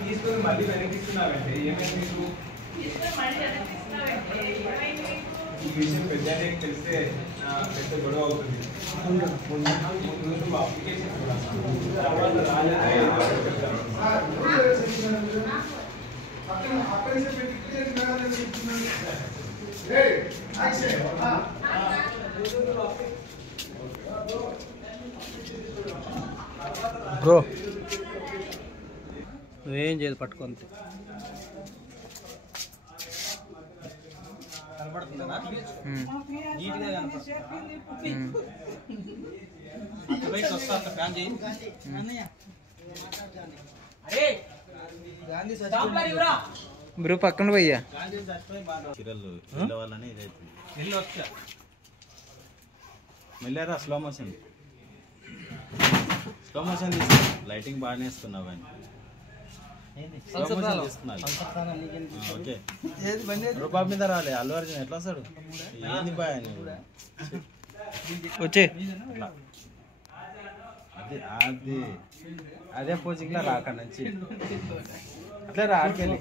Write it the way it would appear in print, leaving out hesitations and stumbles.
తీసుకొని మళ్ళీ వెనక్కిస్తున్నావంటే ఏమైంది మీకు? ఈ విషయం పెద్దకి తెలిస్తే పెద్ద గొడవ అవుతుంది. అప్లికేషన్ బ్రో నువ్వేం చేయదు పట్టుకుంటే కనపడుతుందా? నీట్గా కనపడుతుంది. ఫ్యాన్ చేయి. బ్రో పక్కన పోయ్యా మెల్లారా స్లో మోషన్ తీసు. లైటింగ్ బాగానే ఇస్తున్నావు అని ఓకే. రూపాయి మీద రాలే అల్లు అర్జున్ ఎట్లా వస్తాడు? ఏంది బాయ్ అని వచ్చే అది అదే పోజింగ్ లో రాక నుంచి అట్లా రాకెళ్ళి